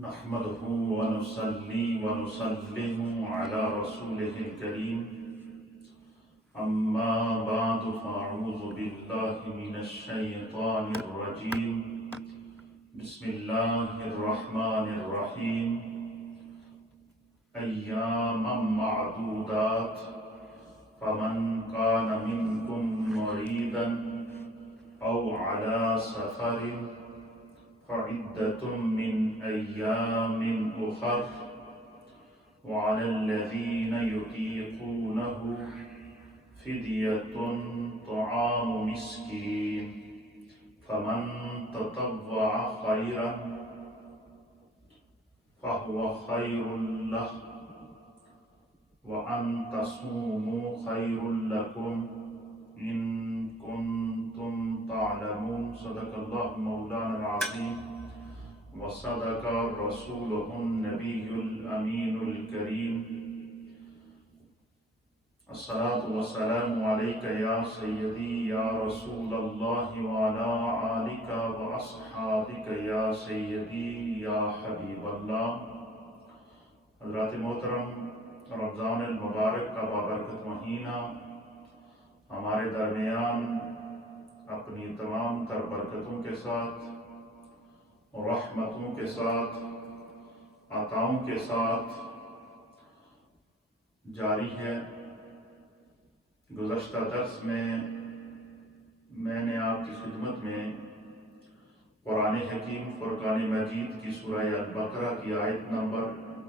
نحمده ونصلي ونسلم على رسوله الكريم أما بعد فأعوذ بالله من الشيطان الرجيم بسم الله الرحمن الرحيم أياما معدودات فمن كان منكم مريضا أو على سفر فعدة من أيام أخر وعلى الذين يطيقونه فدية طعام مسكين فمن تطوع خيرا فهو خير له وأن تصوموا خير لكم إن كنتم تعلمون صدق الله مولانا العظيم وصدق رسوله النبي الأمين الكريم الصلاة والسلام عليك يا سيدي يا رسول الله وعلى آلك وأصحابك يا سيدي يا حبيب الله. حضرات محترم، رمضان المبارک کا بابرکت مہینہ ہمارے درمیان اپنی تمام تر برکتوں کے ساتھ، رحمتوں کے ساتھ، عطاؤں کے ساتھ جاری ہے. گزشتہ درس میں نے آپ کی خدمت میں قرآن حکیم فرقان مجید کی سورہ البقرہ کی آیت نمبر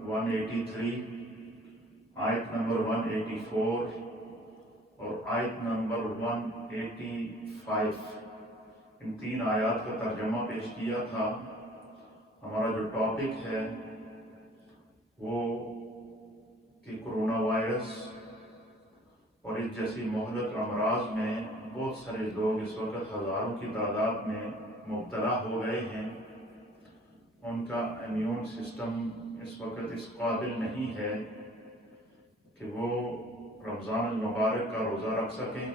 183، آیت نمبر 184 اور آیت نمبر 185، ان تین آیات کا ترجمہ پیش کیا تھا. ہمارا جو ٹاپک ہے وہ کہ کرونا وائرس اور اس جیسی مہلک امراض میں بہت سارے لوگ اس وقت ہزاروں کی تعداد میں مبتلا ہو گئے ہیں. ان کا امیون سسٹم اس وقت اس قابل نہیں ہے کہ وہ رمضان المبارک کا روزہ رکھ سکیں،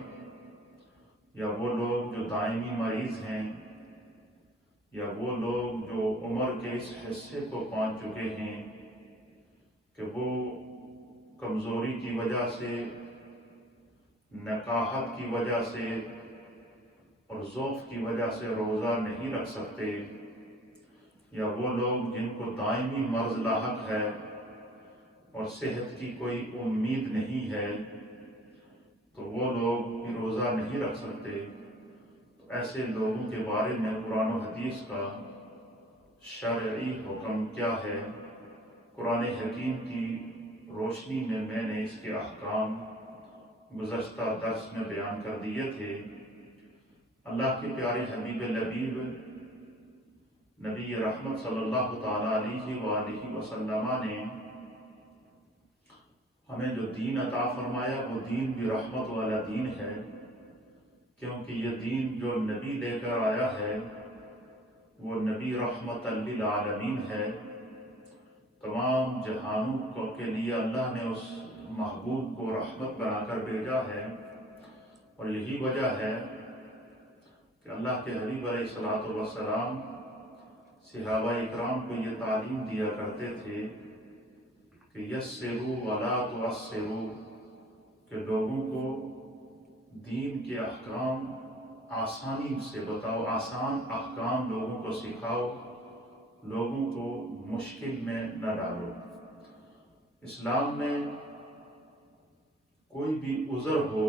یا وہ لوگ جو دائمی مریض ہیں، یا وہ لوگ جو عمر کے اس حصے کو پہنچ چکے ہیں کہ وہ کمزوری کی وجہ سے، نکاہت کی وجہ سے اور ضعف کی وجہ سے روزہ نہیں رکھ سکتے، یا وہ لوگ جن کو دائمی مرض لاحق ہے اور صحت کی کوئی امید نہیں ہے تو وہ لوگ بھی روزہ نہیں رکھ سکتے. تو ایسے لوگوں کے بارے میں قرآن و حدیث کا شرعی حکم کیا ہے، قرآن حکیم کی روشنی میں نے اس کے احکام گزشتہ درس میں بیان کر دیے تھے. اللہ کے پیارے حبیب لبیب نبی رحمت صلی اللہ تعالیٰ علیہ وآلہ وسلم نے ہمیں جو دین عطا فرمایا وہ دین بھی رحمت والا دین ہے، کیونکہ یہ دین جو نبی لے کر آیا ہے وہ نبی رحمت للعالمین ہے. تمام جہانوں کے لیے اللہ نے اس محبوب کو رحمت بنا کر بھیجا ہے، اور یہی وجہ ہے کہ اللہ کے حبیب علیہ الصلوۃ والسلام صحابہ اکرام کو یہ تعلیم دیا کرتے تھے کہ یسروا ولا تعسروا، کہ لوگوں کو دین کے احکام آسانی سے بتاؤ، آسان احکام لوگوں کو سکھاؤ، لوگوں کو مشکل میں نہ ڈالو. اسلام میں کوئی بھی عذر ہو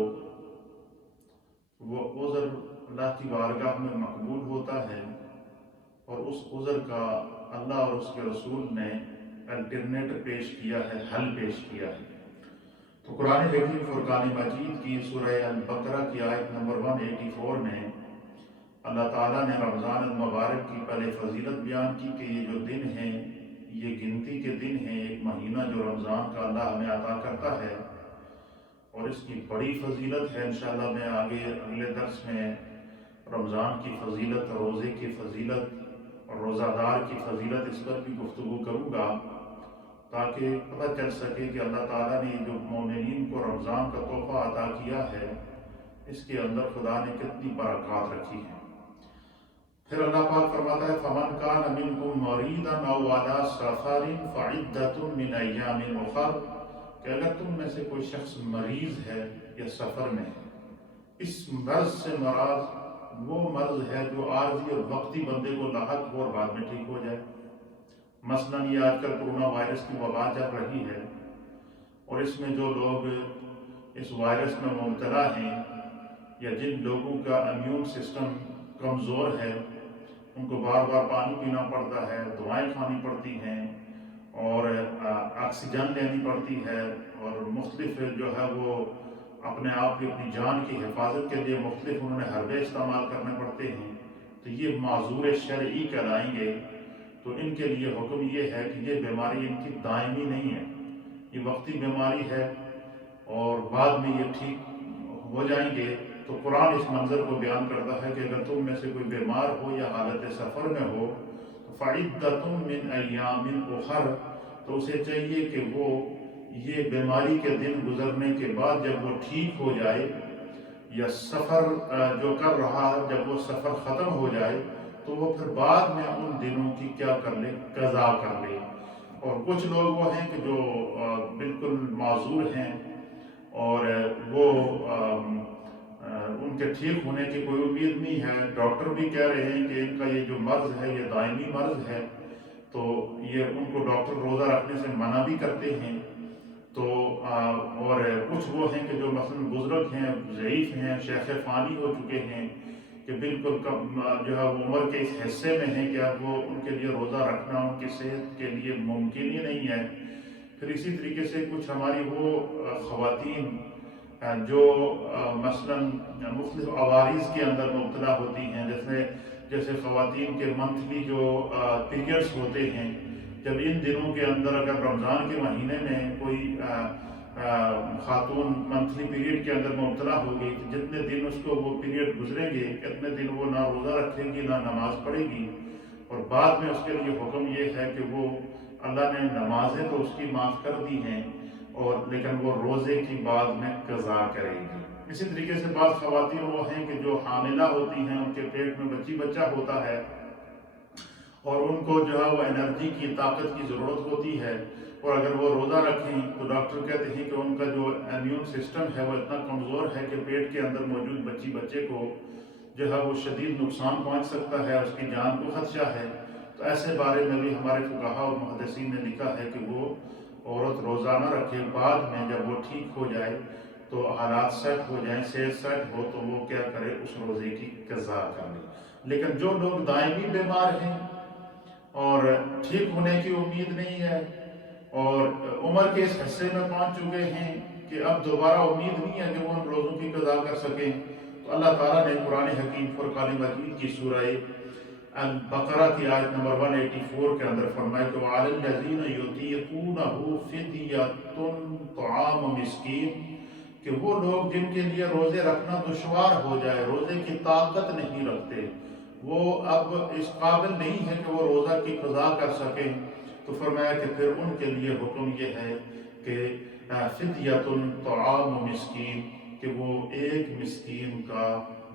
وہ عذر اللہ کی بارگاہ میں مقبول ہوتا ہے، اور اس عذر کا اللہ اور اس کے رسول نے الٹرنیٹ پیش کیا ہے، حل پیش کیا ہے. تو قرآن حکیم فرقان مجید کی سورہ البقرہ کی آیت نمبر 184 میں اللہ تعالیٰ نے رمضان المبارک کی پہلے فضیلت بیان کی کہ یہ جو دن ہیں یہ گنتی کے دن ہیں، ایک مہینہ جو رمضان کا اللہ ہمیں عطا کرتا ہے، اور اس کی بڑی فضیلت ہے. انشاءاللہ میں آگے اگلے درس میں رمضان کی فضیلت، روزے کی فضیلت اور روزہ دار کی فضیلت اس پر بھی گفتگو کروں گا، تاکہ پتہ چل سکے کہ اللہ تعالیٰ نے جو مومنین کو رمضان کا تحفہ عطا کیا ہے اس کے اندر خدا نے کتنی برکات رکھی ہیں. پھر اللہ پاک فرماتا ہے فمن کان منکم مریضا او علی سفر فعدۃ من ایام اخر، کہ اگر تم میں سے کوئی شخص مریض ہے یا سفر میں ہے، اس مرض سے مراد وہ مرض ہے جو عارضی اور وقتی بندے کو لاحق ہو اور بعد میں ٹھیک ہو جائے۔ مثلا یہ آج کل کرونا وائرس کی وبا چل رہی ہے، اور اس میں جو لوگ اس وائرس میں مبتلا ہیں یا جن لوگوں کا امیون سسٹم کمزور ہے، ان کو بار بار پانی پینا پڑتا ہے، دوائیں کھانی پڑتی ہیں، اور آکسیجن لینی پڑتی ہے، اور مختلف جو ہے وہ اپنے آپ کی اپنی جان کی حفاظت کے لیے مختلف انہوں نے حربے استعمال کرنے پڑتے ہیں، تو یہ معذور شرعی کہلائیں گے۔ تو ان کے لیے حکم یہ ہے کہ یہ بیماری ان کی دائمی نہیں ہے، یہ وقتی بیماری ہے اور بعد میں یہ ٹھیک ہو جائیں گے۔ تو قرآن اس منظر کو بیان کرتا ہے کہ اگر تم میں سے کوئی بیمار ہو یا حالت سفر میں ہو فعدۃ من ایام اخر، تو اسے چاہیے کہ وہ یہ بیماری کے دن گزرنے کے بعد جب وہ ٹھیک ہو جائے، یا سفر جو کر رہا ہے جب وہ سفر ختم ہو جائے، تو وہ پھر بعد میں ان دنوں کی کیا کر لے، قضا کر لے۔ اور کچھ لوگ وہ ہیں کہ جو بالکل معذور ہیں اور وہ ان کے ٹھیک ہونے کی کوئی امید نہیں ہے، ڈاکٹر بھی کہہ رہے ہیں کہ ان کا یہ جو مرض ہے یہ دائمی مرض ہے، تو یہ ان کو ڈاکٹر روزہ رکھنے سے منع بھی کرتے ہیں۔ تو اور کچھ وہ ہیں کہ جو مثلا بزرگ ہیں، ضعیف ہیں، شیخ فانی ہو چکے ہیں، کہ بالکل جو ہے وہ عمر کے اس حصے میں ہیں کہ اب وہ ان کے لیے روزہ رکھنا ان کی صحت کے لیے ممکن ہی نہیں ہے۔ پھر اسی طریقے سے کچھ ہماری وہ خواتین جو مثلا مختلف عوارض کے اندر مبتلا ہوتی ہیں، جیسے خواتین کے منتھلی جو پیریڈز ہوتے ہیں، جب ان دنوں کے اندر اگر رمضان کے مہینے میں کوئی خاتون منتھلی پیریڈ کے اندر مبتلا ہوگی، تو جتنے دن اس کو وہ پیریڈ گزریں گے اتنے دن وہ نہ روزہ رکھے گی نہ نماز پڑھے گی، اور بعد میں اس کے لیے حکم یہ ہے کہ وہ اللہ نے نمازیں تو اس کی معاف کر دی ہیں، اور لیکن وہ روزے کی بعد میں قضا کرے گی۔ اسی طریقے سے بعض خواتین وہ ہیں کہ جو حاملہ ہوتی ہیں، ان کے پیٹ میں بچہ ہوتا ہے، اور ان کو جو ہے وہ انرجی کی، طاقت کی ضرورت ہوتی ہے، اور اگر وہ روزہ رکھیں تو ڈاکٹر کہتے ہیں کہ ان کا جو امیون سسٹم ہے وہ اتنا کمزور ہے کہ پیٹ کے اندر موجود بچے کو جو ہے وہ شدید نقصان پہنچ سکتا ہے، اس کی جان کو خدشہ ہے۔ تو ایسے بارے میں بھی ہمارے فقہا اور محدثین نے لکھا ہے کہ وہ عورت روزہ نہ رکھے، بعد میں جب وہ ٹھیک ہو جائے تو حالات سیٹ ہو جائیں، صحت سیٹ ہو تو وہ کیا کرے، اس روزے کی قضا کر لے۔ لیکن جو لوگ دائمی بیمار ہیں اور ٹھیک ہونے کی امید نہیں ہے اور عمر کے اس حصے میں پہنچ چکے ہیں کہ اب دوبارہ امید نہیں ہے کہ وہ ان روزوں کی قضا کر سکیں، تو اللہ تعالیٰ نے قرآن حکیم فرقان مجید کی سورہ البقرہ کی آیت نمبر 184 کے اندر فرمایا کہ وَعَلَى الَّذِينَ يُطِيقُونَهُ فِدْيَةٌ طَعَامُ مِسْكِينٍ، کہ وہ لوگ جن کے لیے روزے رکھنا دشوار ہو جائے، روزے کی طاقت نہیں رکھتے، وہ اب اس قابل نہیں ہے کہ وہ روزہ کی قضا کر سکیں، تو فرمایا کہ پھر ان کے لیے حکم یہ ہے کہ فدیۃ طعام مسکین، کہ وہ ایک مسکین کا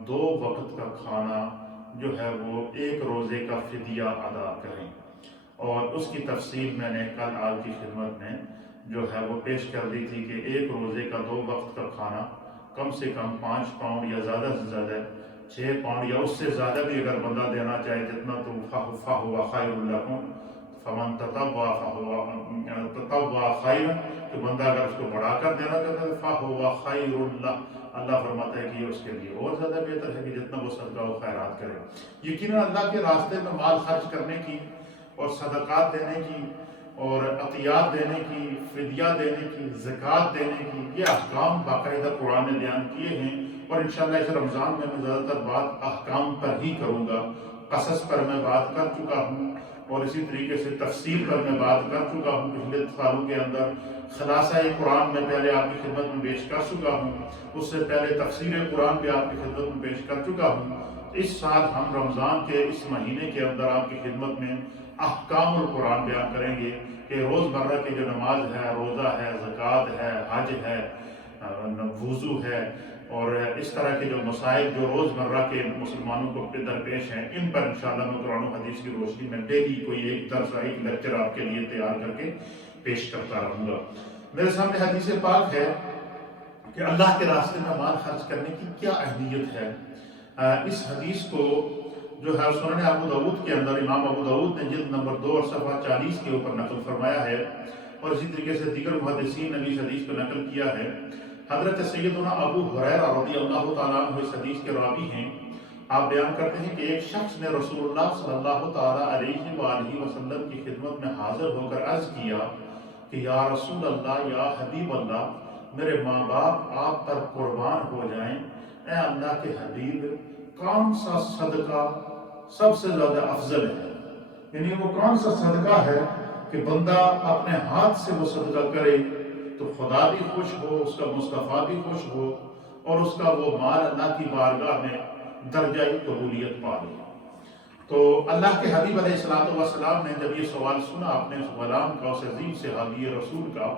2 وقت کا کھانا جو ہے وہ ایک روزے کا فدیہ ادا کریں۔ اور اس کی تفصیل میں نے کل آپ کی خدمت میں جو ہے وہ پیش کر دی تھی کہ ایک روزے کا 2 وقت کا کھانا کم سے کم 5 پاؤنڈ یا زیادہ سے زیادہ 6 پاؤنڈ یا اس سے زیادہ بھی اگر بندہ دینا چاہے جتنا، تو فَهُوَ خَيْرٌ لَكُمْ فَمَنْ تَطَوَّعَ خَيْرًا، کہ بندہ اگر اس کو بڑھا کر دینا چاہتا ہے فَهُوَ خَيْرٌ لَهُ، اللہ فرماتا ہے کہ یہ اس کے لیے اور زیادہ بہتر ہے کہ جتنا وہ صدقہ و خیرات کرے۔ یقیناً اللہ کے راستے میں مال خرچ کرنے کی اور صدقات دینے کی اور عطیات دینے کی، فدیہ دینے کی، زکوٰۃ دینے کی، یہ احکام باقاعدہ قرآن نے بیان کیے ہیں، اور انشاءاللہ اس رمضان میں خصوصاً زیادہ تر بات احکام پر ہی کروں گا۔ قصص پر میں بات کر چکا ہوں اور اسی طریقے سے تفسیر پر میں بات کر چکا ہوں پچھلے سالوں کے اندر۔ خلاصہ قرآن میں پہلے آپ کی خدمت میں پیش کر چکا ہوں، اس سے پہلے تفسیر قرآن بھی آپ کی خدمت میں پیش کر چکا ہوں۔ اس سال ہم رمضان کے اس مہینے کے اندر آپ کی خدمت میں احکام القرآن بیان کریں گے کہ روزمرہ کی جو نماز ہے، روزہ ہے، زکوٰۃ ہے، حج ہے، وضو ہے، اور اس طرح کے جو مسائل جو روزمرہ کے مسلمانوں کو درپیش ہیں، ان پر انشاءاللہ میں قرآن و حدیث کی روشنی میں ڈیلی کوئی ایک درس ایک لیکچر آپ کے لیے تیار کر کے پیش کرتا رہوں گا۔ میرے سامنے حدیث پاک ہے کہ اللہ کے راستے میں مال خرچ کرنے کی کیا اہمیت ہے۔ اس حدیث کو جو ہے سنن ابو داؤد کے اندر امام ابو داؤد نے جلد نمبر 2 اور صفحہ 40 کے اوپر نقل فرمایا ہے، اور اسی طریقے سے دیگر محدثین نے اس حدیث کو نقل کیا ہے۔ حضرت سیدنا ابو ہریرہ رضی اللہ تعالیٰ عنہ اس حدیث کے راوی ہیں۔ آپ بیان کرتے ہیں کہ ایک شخص نے رسول اللہ صلی اللہ تعالیٰ علیہ وآلہ وسلم کی خدمت میں حاضر ہو کر عرض کیا کہ یا رسول اللہ، یا حبیب اللہ، میرے ماں باپ آپ پر قربان ہو جائیں۔ اے اللہ کے حبیب، کون سا صدقہ سب سے زیادہ افضل ہے؟ یعنی وہ کون سا صدقہ ہے کہ بندہ اپنے ہاتھ سے وہ صدقہ کرے تو خدا بھی خوش ہو، اس کا مصطفیٰ بھی خوش ہو، اور اس کا وہ مال اللہ کی بارگاہ میں درجہ قبولیت پا لے۔ تو اللہ کے حبیب علیہ السلام نے جب یہ سوال سنا اپنے اس غلام کا، اس عظیم صحابی رسول کا،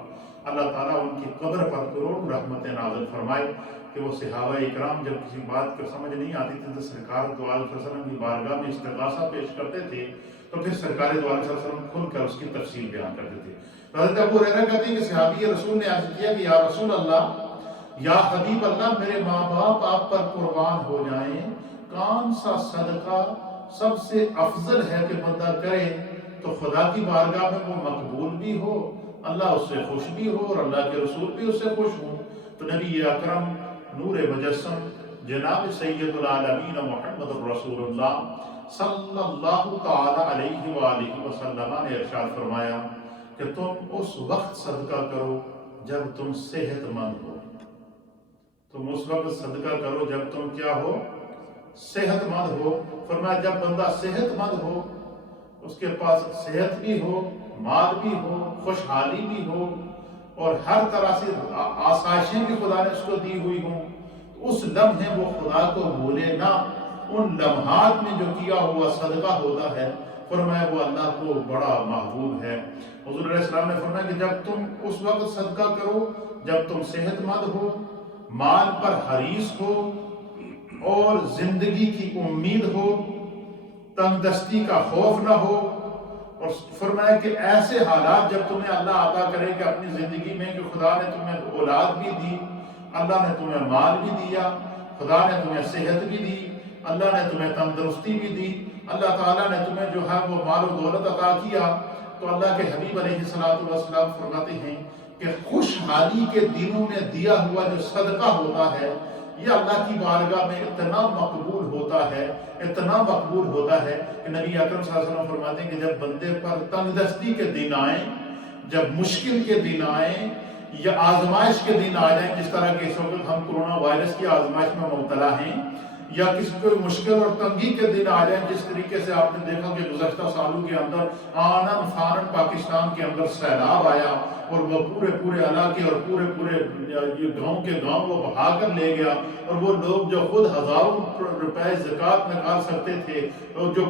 اللہ تعالیٰ ان کی قبر پر کروڑوں رحمتیں نازل فرمائے کہ وہ صحابہ اکرام جب کسی بات کو سمجھ نہیں آتی تھی تو سرکار دو علیہ وسلم کی بارگاہ میں استغاثہ پیش کرتے تھے، تو پھر سرکار دو علیہ وسلم کھل کر اس کی تفصیل بیان کرتے تھے۔ حضرت ابو ہریرہ کہتے ہیں کہ صحابی رسول نے عرض کیا کہ یا رسول اللہ، یا حبیب اللہ، میرے ماں باپ آپ پر قربان ہو جائیں، کون سا صدقہ سب سے افضل ہے کہ بندہ کرے تو خدا کی بارگاہ میں وہ مقبول بھی ہو، اللہ اس سے خوش بھی ہو، اور اللہ کے رسول بھی اس سے خوش ہوں؟ تو نبی اکرم نور مجسم جناب سید العالمین محمد رسول اللہ صلی اللہ تعالی علیہ وآلہ وسلم نے ارشاد فرمایا کہ تم اس وقت صدقہ کرو جب تم صحت مند ہو۔ تم اس وقت صدقہ کرو جب تم کیا ہو؟ صحت مند ہو۔ فرمایا جب بندہ صحت مند ہو، اس کے پاس صحت بھی ہو، مال بھی ہو، خوشحالی بھی ہو، اور ہر طرح سے آسائشیں بھی خدا نے اس کو دی ہوئی ہوں، اس لمحے وہ خدا کو بھولے نہ۔ ان لمحات میں جو کیا ہوا صدقہ ہوتا ہے، فرمایا وہ اللہ کو بڑا محبوب ہے۔ حضور علیہ السلام نے فرمایا کہ جب تم اس وقت صدقہ کرو جب تم صحت مند ہو، مال پر حریص ہو، اور زندگی کی امید ہو، تنگ دستی کا خوف نہ ہو، اور فرمایا کہ ایسے حالات جب تمہیں اللہ عطا کرے کہ اپنی زندگی میں کہ خدا نے تمہیں اولاد بھی دی، اللہ نے تمہیں مال بھی دیا، خدا نے تمہیں صحت بھی دی، اللہ نے تمہیں تندرستی بھی دی، اللہ تعالیٰ نے تمہیں جو ہے وہ مال و دولت عطا کیا، تو اللہ کے حبیب علیہ السلام فرماتے ہیں کہ خوشحالی کے دنوں میں دیا ہوا جو صدقہ ہوتا ہے، یہ اللہ کی بارگاہ میں اتنا مقبول ہوتا ہے، اتنا مقبول ہوتا ہے کہ نبی اکرم صلی اللہ علیہ وسلم فرماتے ہیں کہ جب بندے پر تنگ دستی کے دن آئیں، جب مشکل کے دن آئیں، یا آزمائش کے دن آ جائیں، جس طرح کہ اس وقت ہم کورونا وائرس کی آزمائش میں مبتلا ہیں، یا کسی کو مشکل اور تنگی کے دن آ جائیں، جس طریقے سے آپ نے دیکھا کہ گزشتہ سالوں کے اندر آنن فانن پاکستان کے اندر سیلاب آیا، اور وہ پورے علاقے اور پورے گاؤں کے گاؤں وہ بہا کر لے گیا، اور وہ لوگ جو خود ہزاروں روپے زکوٰۃ نکال سکتے تھے، اور جو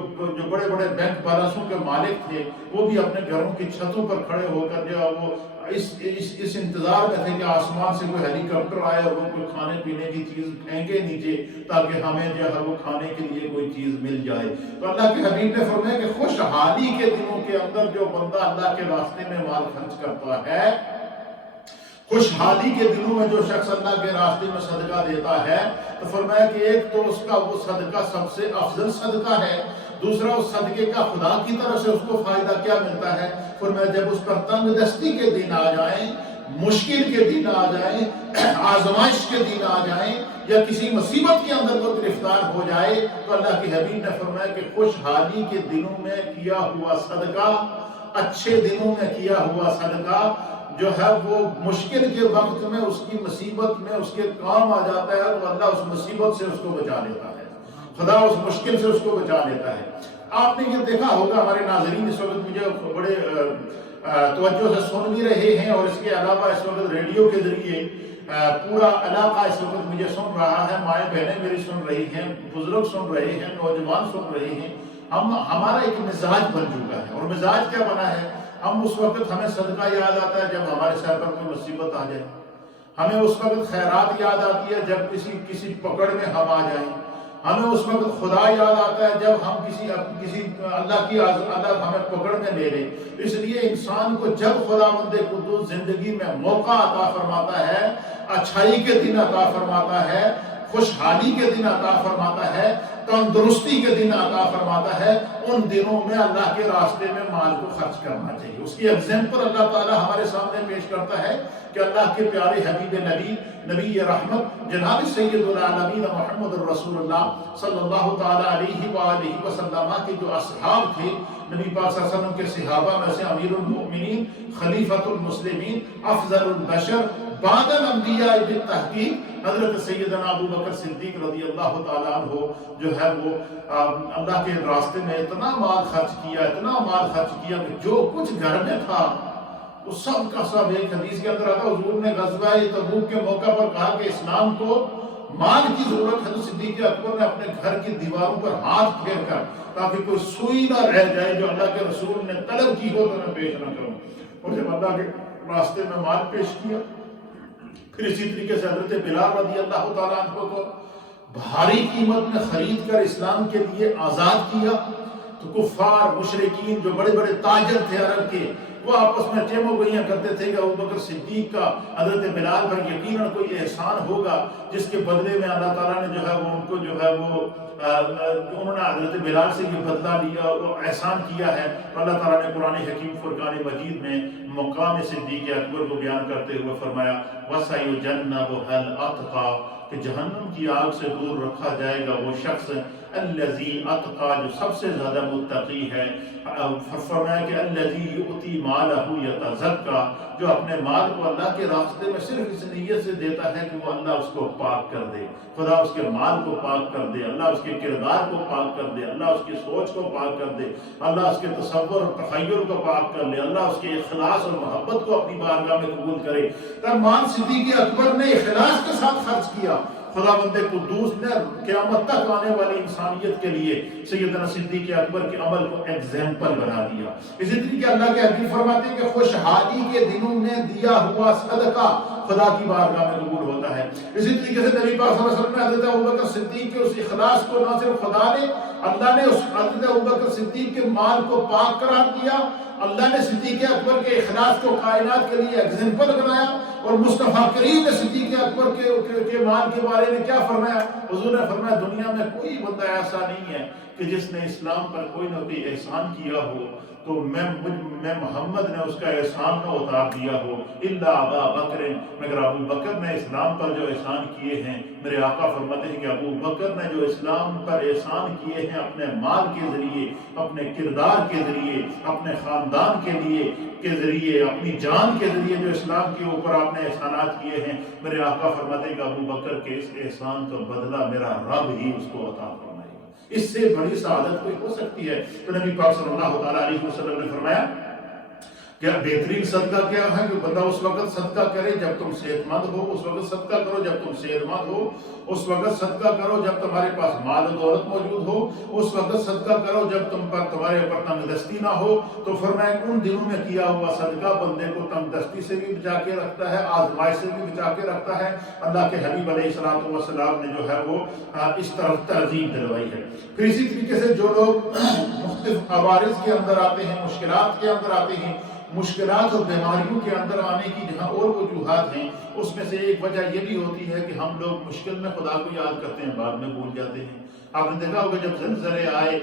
بڑے بڑے بینک بیلنسوں کے مالک تھے، وہ بھی اپنے گھروں کی چھتوں پر کھڑے ہو کر جو وہ اس انتظار میں تھے کہ آسمان سے کوئی ہیلی کاپٹر آئے اور وہ کوئی کھانے پینے کی چیز پھینکے نیچے تاکہ ہمیں جو ہے وہ کھانے کے لیے کوئی چیز مل جائے۔ تو اللہ کے حبیب نے فرمایا کہ خوشحالی کے دنوں کے اندر جو بندہ اللہ کے راستے میں مال خرچ کرتا ہے، خوشحالی کے دنوں میں جو شخص اللہ کے راستے میں صدقہ دیتا ہے، تو فرمایا کہ ایک تو اس کا وہ صدقہ سب سے افضل صدقہ ہے، دوسرا اس صدقے کا خدا کی طرف سے اس کو فائدہ کیا ملتا ہے؟ فرمایا جب اس پر تنگ دستی کے دن آ جائیں، مشکل کے دن آ جائیں، آزمائش کے دن آ جائیں، یا کسی مصیبت کے اندر وہ گرفتار ہو جائے، تو اللہ کے حبیب نے فرمایا کہ خوشحالی کے دنوں میں کیا ہوا صدقہ، اچھے دنوں میں کیا ہوا صدقہ جو ہے وہ مشکل کے وقت میں اس کی مصیبت میں اس کے کام آ جاتا ہے، تو اللہ اس مصیبت سے اس کو بچا لیتا ہے، خدا اس مشکل سے اس کو بچا لیتا ہے۔ آپ نے یہ دیکھا ہوگا، ہمارے ناظرین اس وقت مجھے بڑے توجہ سے سن بھی رہے ہیں، اور اس کے علاوہ اس وقت ریڈیو کے ذریعے پورا علاقہ اس وقت مجھے سن رہا ہے، مائیں بہنیں میری سن رہی ہیں، بزرگ سن رہے ہیں، نوجوان سن رہے ہیں۔ ہمارا ایک مزاج بن چکا ہے، اور مزاج کیا بنا ہے؟ ہم اس وقت ہمیں صدقہ یاد آتا ہے جب ہمارے سر پر کوئی مصیبت آ جائے، ہمیں اس وقت خیرات یاد آتی ہے جب کسی پکڑ میں ہم آ جائیں. ہمیں اس وقت خدا یاد آتا ہے جب ہم کسی اللہ ہمیں پکڑ میں لے لے. اس لیے انسان کو جب خداوند قدوس زندگی میں موقع عطا فرماتا ہے، اچھائی کے دن عطا فرماتا ہے، خوشحالی کے دن عطا فرماتا ہے، تندرستی کے دن عطا فرماتا ہے، ان دنوں میں اللہ کے راستے میں مال کو خرچ کرنا چاہیے. اس کی ایگزامپل اللہ تعالیٰ ہمارے سامنے پیش کرتا ہے کہ اللہ کے پیارے حبیب نبی رحمت جناب سید العالمین محمد الرسول اللہ صلی اللہ تعالیٰ علیہ وآلہ وسلم کے جو اصحاب تھے، نبی پاک صلی اللہ علیہ وسلم کے صحابہ میں سے امیر المؤمنین، خلیفۃ المسلمین، افضل البشر بعد الانبیاء بالتحقیق حضرت سیدنا ابو بکر صدیق رضی اللہ تعالیٰ عنہ جو ہے وہ اللہ کے راستے میں اتنا مال خرچ کیا کہ جو کچھ گھر میں تھا وہ سب کا سب. ایک حدیث کے اندر آتا ہے حضور نے غزوہ تبوک کے موقع پر کہا کہ اسلام کو مال کی ضرورت ہے، تو صدیق اکبر نے اپنے گھر کی دیواروں پر ہاتھ پھیر کر تاکہ کوئی سوئی نہ رہ جائے جو اللہ کے رسول نے طلب کی ہو تو میں پیش نہ کروں. اور جب اللہ کے راستے میں مال پیش کیا، پھر اسی طریقے سے حضرت بلال رضی اللہ تعالیٰ عنہ کو بھاری قیمت میں خرید کر اسلام کے لیے آزاد کیا. تو کفار مشرکین جو بڑے بڑے تاجر تھے عرب کے، وہ آپس میں چیمو گوئیاں کرتے تھے کہ ابوبکر صدیق کا حضرت بلال پر یقیناً کوئی احسان ہوگا جس کے بدلے میں اللہ تعالیٰ نے جو ہے وہ ان کو جو ہے وہ انہوں نے حضرت بلال سے یہ بدلہ لیا اور احسان کیا ہے. تو اللہ تعالیٰ نے قرآن حکیم فرقان مجید میں مقام صدیق اکبر کو بیان کرتے ہوئے فرمایا وَسَيُجَنَّبُهَا الْأَتْقَى کہ جہنم کی آگ سے دور رکھا جائے گا وہ شخص الذی اتقى جو سب سے زیادہ متقی ہے. فرمایا کہ الذی یؤتی مالہ یتزکیٰ جو اپنے مال کو اللہ کے راستے میں صرف اس نیت سے دیتا ہے کہ وہ اللہ اس کو پاک کر دے، خدا اس کے مال کو پاک کر دے، اللہ اس کے کردار کو پاک کر دے، اللہ اس کی سوچ کو پاک کر دے، اللہ اس کے تصور اور تخیل کو پاک کر لے، اللہ اس کے اخلاص اور محبت کو اپنی بارگاہ میں قبول کرے. تب مال صدیق اکبر نے اخلاص کے ساتھ خرچ کیا. خداوند قدوس نے قیامت تک آنے والی انسانیت کے لیے سیدنا صدیق اکبر کے عمل کو ایگزامپل بنا دیا. اسی طریقے اللہ کے حبیب فرماتے ہیں کہ خوشحالی کے دنوں میں دیا ہوا صدقہ خدا کی بارگاہ میں قبول ہوتا ہے. اسی طریقے سے نبی پاک صلی اللہ علیہ وسلم نے حضرت ابوبکر صدیق کے اس اخلاص کو نہ صرف خدا نے، اللہ نے اس حضرت ابوبکر صدیق کے مال کو پاک قرار دیا، اللہ نے صدیق اکبر کے اخلاص کو کائنات کے لیے ایگزامپل بنایا. اور مصطفیٰ کریم نے صدیق اکبر کے مال کے بارے میں کیا فرمایا؟ حضور نے فرمایا دنیا میں کوئی بندہ ایسا نہیں ہے کہ جس نے اسلام پر کوئی نہ کوئی احسان کیا ہو تو میں محمد نے اس کا احسان نہ اتار دیا ہو الا ابا بکر، مگر ابو بکر نے اسلام پر جو احسان کیے ہیں. میرے آقا فرماتے ہیں کہ ابو بکر نے جو اسلام پر احسان کیے ہیں اپنے مال کے ذریعے، اپنے کردار کے ذریعے، اپنے خاندان کے ذریعے، اپنی جان کے ذریعے جو اسلام کے اوپر آپ نے احسانات کیے ہیں، میرے آقا فرماتے ہیں کہ ابو بکر کے اس احسان کا بدلہ میرا رب ہی اس کو عطا فرمائے گا. اس سے بڑی سعادت کوئی ہو سکتی ہے؟ تو نبی پاک صلی اللہ تعالیٰ علیہ وسلم نے فرمایا کہ بہترین صدقہ کیا ہے کہ بندہ اس وقت صدقہ کرے جب تم صحت مند ہو، اس وقت صدقہ کرو جب تم صحت مند ہو، اس وقت صدقہ کرو جب تمہارے پاس مال و دولت موجود ہو، اس وقت صدقہ کرو جب تمہارے اوپر تنگ دستی نہ ہو. تو فرمایا ان دنوں میں کیا ہوا صدقہ بندے کو تنگ دستی سے بھی بچا کے رکھتا ہے، آزمائش سے بھی بچا کے رکھتا ہے. اللہ کے حبیب علیہ الصلوۃ والسلام نے جو ہے وہ اس طرف ترغیب دلوائی ہے. پھر اسی طریقے سے جو لوگ مختلف عوارض کے اندر آتے ہیں، مشکلات کے اندر آتے ہیں، مشکلات اور بیماریوں کے اندر آنے کی جہاں اور وجوہات ہیں، اس میں سے ایک وجہ یہ بھی ہوتی ہے کہ ہم لوگ مشکل میں خدا کو یاد کرتے ہیں، بعد میں بھول جاتے ہیں. آپ نے دیکھا ہوگا جب زلزلے آئے،